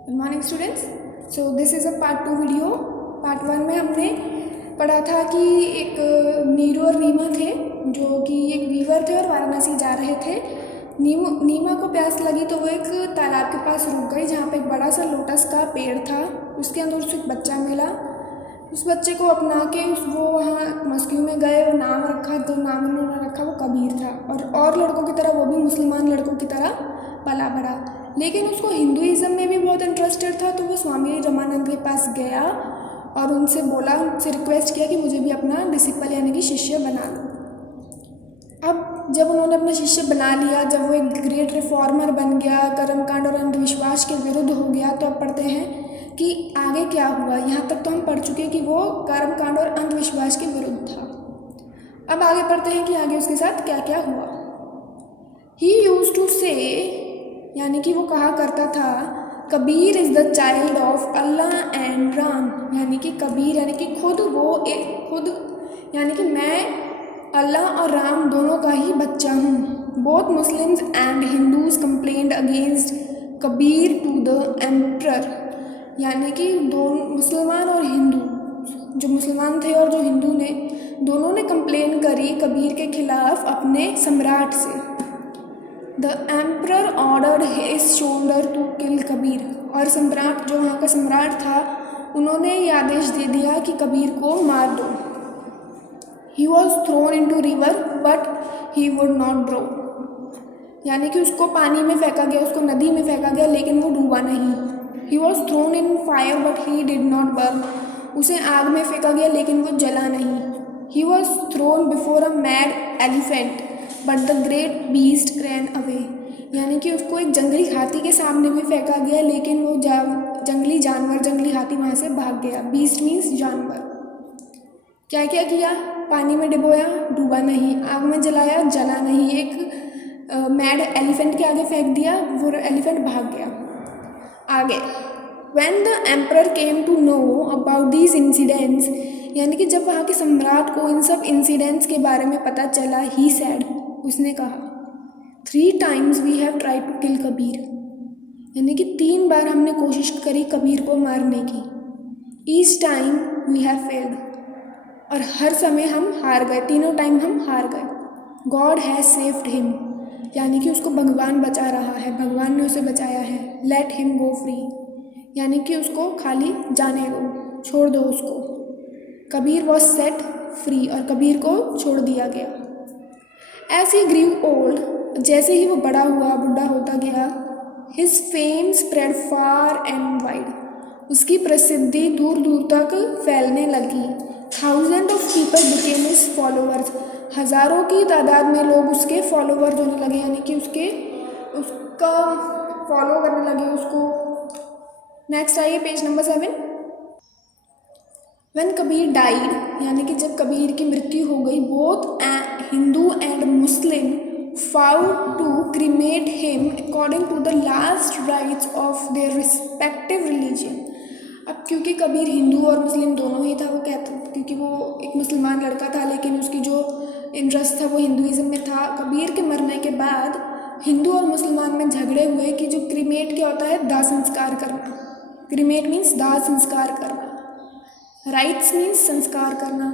Good morning students. So this is a part 2 video. Part 1 में हमने पढ़ा था कि एक नीरू और नीमा थे जो कि एक वीवर थे और वाराणसी जा रहे थे। नीमा को प्यास लगी तो वो एक तालाब के पास रुक गई जहाँ पे एक बड़ा सा लोटस का पेड़ था। उसके अंदर उसको एक बच्चा मिला। उस बच्चे को अपना के वो वहाँ मस्क्यू में गए, वो नाम रखा, जो नाम उन्होंने रखा वो कबीर था। और लड़कों की तरह वो भी मुसलमान लड़कों की तरह पला बड़ा, लेकिन उसको हिंदुइज़्म में भी बहुत इंटरेस्टेड था। तो वो स्वामी रमानंद के पास गया और उनसे बोला, उनसे रिक्वेस्ट किया कि मुझे भी अपना डिसिपल यानी कि शिष्य बना लो। अब जब उन्होंने अपना शिष्य बना लिया, जब वो एक ग्रेट रिफॉर्मर बन गया, कर्मकांड और अंधविश्वास के विरुद्ध हो गया, तो अब पढ़ते हैं कि आगे क्या हुआ। यहाँ तक तो हम पढ़ चुके कि वो कर्मकांड और अंधविश्वास के विरुद्ध था। अब आगे पढ़ते हैं कि आगे उसके साथ क्या क्या हुआ। ही यूज्ड टू से, यानी कि वो कहा करता था, Kabir is the child of Allah and Ram. यानी कि कबीर यानी कि खुद यानी कि मैं अल्लाह और राम दोनों का ही बच्चा हूँ। Both Muslims and Hindus complained against Kabir to the emperor. यानी कि दोनों मुसलमान और हिंदू, जो मुसलमान थे और जो हिंदू ने, दोनों ने कंप्लेन करी कबीर के खिलाफ अपने सम्राट से। The emperor ordered his soldier to kill Kabir. और सम्राट, जो वहाँ का सम्राट था, उन्होंने ये आदेश दे दिया कि कबीर को मार दो। He was thrown into river but he would not drown. यानी कि उसको पानी में फेंका गया, उसको नदी में फेंका गया, लेकिन वो डूबा नहीं। ही was thrown in fire but he did not burn. उसे आग में फेंका गया लेकिन वो जला नहीं। ही was throne before a mad elephant but the great beast ran away. यानी कि उसको एक जंगली हाथी के सामने भी फेंका गया, लेकिन वो जंगली जानवर, जंगली हाथी वहाँ से भाग गया। बीस्ट मीन्स जानवर। क्या क्या किया? पानी में डुबोया, डूबा नहीं। आग में जलाया, जला नहीं। एक मैड एलिफेंट के आगे फेंक दिया, वो एलिफेंट भाग गया। आगे, When the emperor came to know about these incidents, यानी कि जब वहाँ के सम्राट को इन सब इंसिडेंट्स के बारे में पता चला, he said, उसने कहा, 3 times we have tried to kill Kabir. यानी कि 3 बार हमने कोशिश करी कबीर को मारने की। Each time we have failed, और हर समय हम हार गए, तीनों टाइम हम हार गए। God has saved him, यानी कि उसको भगवान बचा रहा है, भगवान ने उसे बचाया है। Let him go free, यानी कि उसको खाली जाने दो, छोड़ दो उसको। कबीर वॉज सेट फ्री, और कबीर को छोड़ दिया गया। एज ही ग्रीव ओल्ड, जैसे ही वो बड़ा हुआ, बुढ़ा होता गया, his fame spread far and wide, उसकी प्रसिद्धि दूर दूर तक फैलने लगी। Thousand of people became his followers, हज़ारों की तादाद में लोग उसके फॉलोअर्स होने लगे, यानी कि उसका फॉलो करने लगे उसको। नेक्स्ट आइए page number 7। When Kabir died, यानी कि जब कबीर की मृत्यु हो गई, both Hindu and Muslim fought to cremate him according to the last rites of their respective religion. अब क्योंकि कबीर हिंदू और मुस्लिम दोनों ही था, वो कहते, क्योंकि वो एक मुसलमान लड़का था लेकिन उसकी जो इंटरेस्ट था वो हिंदुइज्म में था। कबीर के मरने के बाद हिंदू और मुसलमान में झगड़े हुए कि जो क्रीमेट क्या होता है, दाह संस्कार करना। क्रीमेट मीन्स दाह संस्कार करना, राइट्स मीन्स संस्कार करना।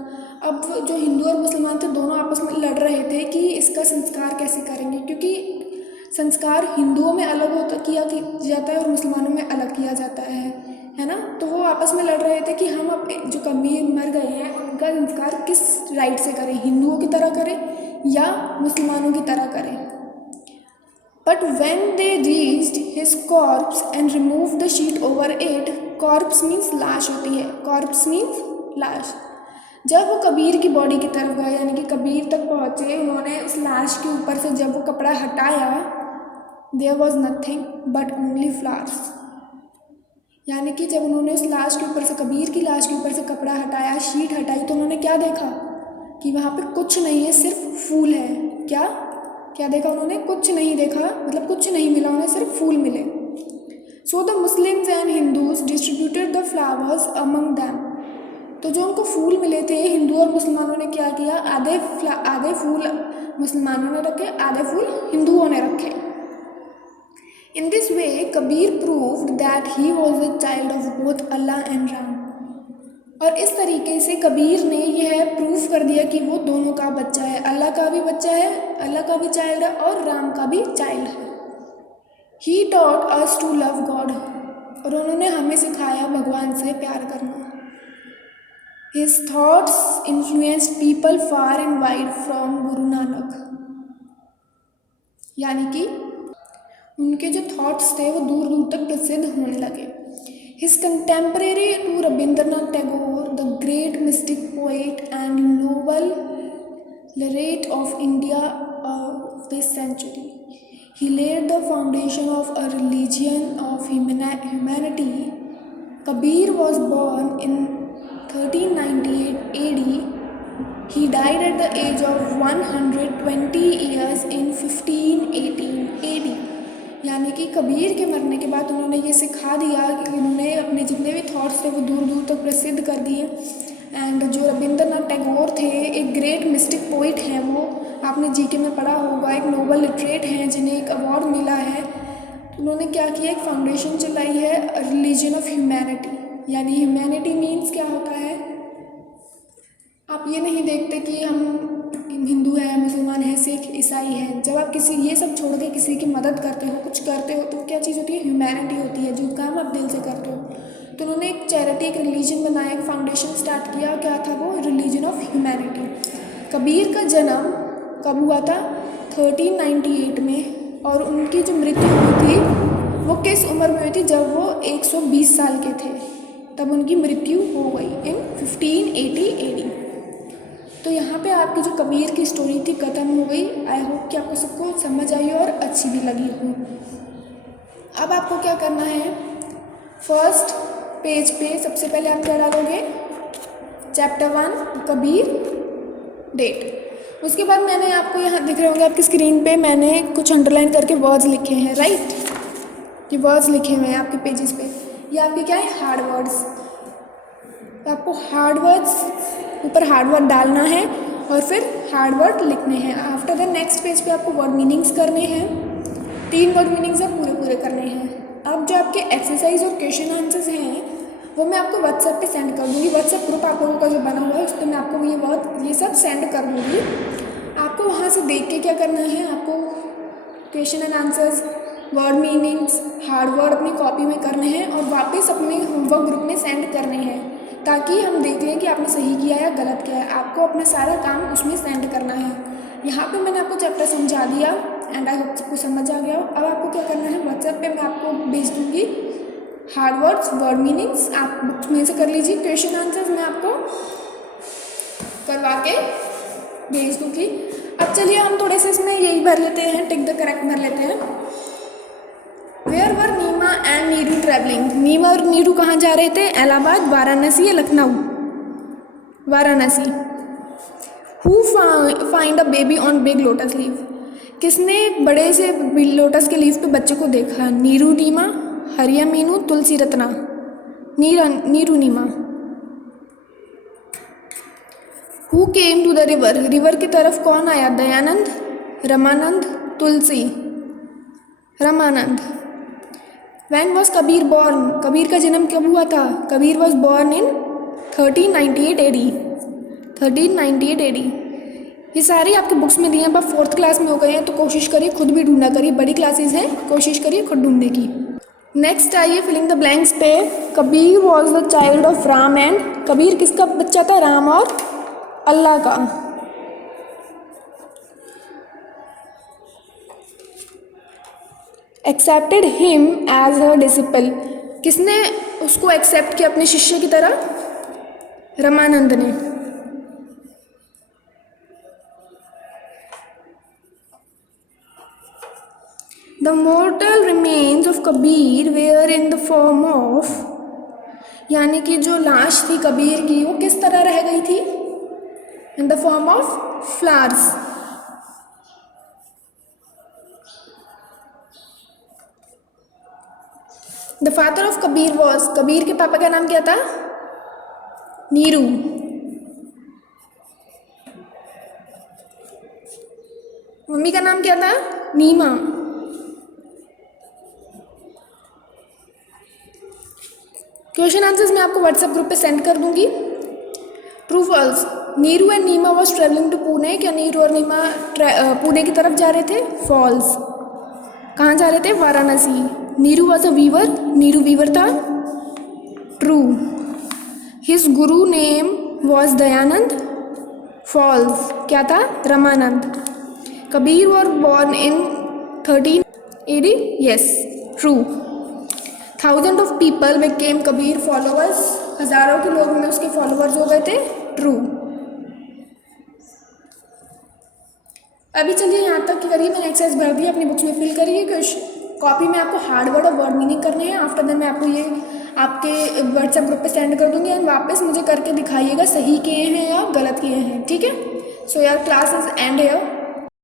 अब जो हिंदू और मुसलमान थे दोनों आपस में लड़ रहे थे कि इसका संस्कार कैसे करेंगे, क्योंकि संस्कार हिंदुओं में अलग किया जाता है और मुसलमानों में अलग किया जाता है ना। तो वो आपस में लड़ रहे थे कि हम अब जो कबीर मर गए हैं उनका संस्कार किस राइट से करें, हिंदुओं की तरह करें या मुसलमानों की तरह करें। But when they reached his corpse and removed the sheet over it, corpse means लाश होती है, corpse means लाश। जब वो कबीर की बॉडी की तरफ गए, यानी कि कबीर तक पहुँचे, उन्होंने उस लाश के ऊपर से जब वो कपड़ा हटाया, there was nothing but only flowers। यानी कि जब उन्होंने उस लाश के ऊपर से, कबीर की लाश के ऊपर से कपड़ा हटाया, शीट हटाई, तो उन्होंने क्या देखा कि वहाँ पे कुछ नहीं है, सिर्फ फूल है। क्या देखा उन्होंने? कुछ नहीं देखा, मतलब कुछ नहीं मिला उन्हें, सिर्फ फूल मिले। So the Muslims and Hindus distributed the flowers among them. तो जो उनको फूल मिले थे, हिंदू और मुसलमानों ने क्या किया, आधे फूल मुसलमानों ने रखे, आधे फूल हिंदुओं ने रखे। In this way, Kabir proved that he was a child of both Allah and Ram. और इस तरीके से कबीर ने यह प्रूफ कर दिया कि वो दोनों का बच्चा है, अल्लाह का भी बच्चा है, अल्लाह का भी चाइल्ड है और राम का भी चाइल्ड है. He taught us to love God. और उन्होंने हमें सिखाया भगवान से प्यार करना. His thoughts influenced people far and wide from Guru Nanak. यानी कि उनके जो थॉट्स थे वो दूर दूर तक प्रसिद्ध होने लगे. His contemporary to Rabindranath Tagore, the great mystic poet and noble laureate of India of this century, he laid the foundation of a religion of humanity. Kabir was born in 1398 AD. He died at the age of 120 years in 1518 AD. यानी कि कबीर के मरने के बाद उन्होंने ये सिखा दिया कि उन्होंने अपने जितने भी थॉट्स थे वो दूर दूर तक प्रसिद्ध कर दिए. एंड जो रविंद्रनाथ टैगोर थे, एक ग्रेट मिस्टिक पोइट हैं, वो आपने जीके में पढ़ा होगा, एक नोबल लिटरेट हैं जिन्हें एक अवार्ड मिला है. तो उन्होंने क्या किया, एक फाउंडेशन चलाई है, रिलीजन ऑफ ह्यूमैनिटी. यानी ह्यूमैनिटी मीन्स क्या होता है, आप ये नहीं देखते कि हम हिंदू है, मुसलमान है, सिख, ईसाई है. जब आप किसी ये सब छोड़ के किसी की मदद करते हो, कुछ करते हो, तो क्या चीज़ होती है, ह्यूमैनिटी होती है, जो काम आप दिल से करते हो. तो उन्होंने एक चैरिटी, एक रिलीजन बनाया, एक फाउंडेशन स्टार्ट किया. क्या था वो, रिलीजन ऑफ ह्यूमैनिटी. कबीर का जन्म कब हुआ था, 1398 में. और उनकी जो मृत्यु हुई थी वो किस उम्र में हुई थी, जब वो 120 साल के थे, तब उनकी मृत्यु हो गई इन 1580 AD. तो यहाँ पे आपकी जो कबीर की स्टोरी थी ख़त्म हो गई. आई होप कि आपको सबको समझ आई और अच्छी भी लगी हो. अब आपको क्या करना है, फर्स्ट पेज पे सबसे पहले आप क्या डालोगे, चैप्टर 1 कबीर, डेट. उसके बाद मैंने आपको यहाँ दिख रहे होंगे आपकी स्क्रीन पे, मैंने कुछ अंडरलाइन करके वर्ड्स लिखे हैं, राइट. ये वर्ड्स लिखे हुए हैं आपके पेजेस पे. ये आपके क्या है, हार्ड वर्ड्स. तो आपको हार्ड वर्ड्स ऊपर हार्ड वर्ड डालना है और फिर हार्ड वर्ड लिखने हैं. आफ्टर द नेक्स्ट पेज पे आपको वर्ड मीनिंग्स करने हैं. 3 वर्ड मीनिंग्स आप पूरे पूरे करने हैं. अब जो आपके एक्सरसाइज और क्वेश्चन आंसर्स हैं वो मैं आपको व्हाट्सएप पे सेंड कर दूँगी. व्हाट्सएप ग्रुप आप लोगों का जो बना हुआ है उस पर मैं आपको ये सब सेंड कर दूँगी. आपको वहाँ से देख के क्या करना है, आपको question and answers, word meanings, hard word अपनी कॉपी में करने हैं और वापस अपने होमवर्क ग्रुप में सेंड करने हैं, ताकि हम देख लें कि आपने सही किया या गलत किया है. आपको अपना सारा काम उसमें सेंड करना है. यहाँ पे मैंने आपको चैप्टर समझा दिया एंड आई होप सबको समझ आ गया हो. अब आपको क्या करना है, व्हाट्सएप पे मैं आपको भेज दूँगी हार्ड वर्ड्स, वर्ड मीनिंग्स, आप बुक्स में से कर लीजिए. क्वेश्चन आंसर्स मैं आपको करवा के भेज दूँगी. अब चलिए हम थोड़े से इसमें यही भर लेते हैं, टिक द करेक्ट भर लेते हैं. Where were Nima and Niru travelling. Nima और नीरू कहाँ जा रहे थे, इलाहाबाद, वाराणसी या Lucknow, Varanasi. Who find a baby on big lotus leaf. किसने बड़े से लोटस के लीफ पे बच्चे को देखा, Niru Nima, Hariya Meenu, Tulsi Ratna, Niru Nima. Who came to the river. River की तरफ कौन आया, दयानंद, रमानंद, तुलसी, Ramanand. When was Kabir born. Kabir का जन्म कब हुआ था, Kabir was born in 1398 AD. 1398 AD. ये सारे आपके बुक्स में दिए हैं. अब आप 4th क्लास में हो गए हैं तो कोशिश करिए खुद भी ढूंढा करिए, बड़ी क्लासेस हैं, कोशिश करिए खुद ढूंढने की. नेक्स्ट आइए फिलिंग द ब्लैंक्स पे. Kabir was the child of Ram and. Kabir किसका बच्चा था, राम और अल्लाह का. Accepted him as a disciple. किसने उसको एक्सेप्ट किया अपने शिष्य की तरह, रमानंद ने. The mortal remains of Kabir were in the form of. यानी कि जो लाश थी कबीर की वो किस तरह रह गई थी, इन the form of flowers. The father of Kabir was. Kabir के पापा का नाम क्या था, नीरू. मम्मी का नाम क्या था, नीमा. क्वेश्चन आंसर्स मैं आपको व्हाट्सएप ग्रुप पे सेंड कर दूंगी। True false, Neeru and Neema was travelling to Pune, क्या नीरू और नीमा पुणे की तरफ जा रहे थे? फॉल्स। कहाँ जा रहे थे? Varanasi. Neeru was a weaver, Neeru weaver था। True. His guru name was Dayanand. False. क्या था? Ramanand. Kabir was born in 13 AD। Yes, true. Thousand of people became Kabir followers, हजारों के लोग में उसके फॉलोअर्स हो गए थे। ट्रू। अभी चलिए यहाँ तक की करिए, मैंने एक्सरसाइज भर दी, अपनी बुक्स में फिल करिए। कॉपी में आपको हार्ड वर्ड और वर्ड मीनिंग करने हैं। आफ्टर दैट मैं आपको ये आपके व्हाट्सएप ग्रुप पे सेंड कर दूंगी एंड वापस मुझे करके दिखाइएगा सही किए हैं या गलत किए हैं, ठीक है। सो यार क्लास इज एंड है।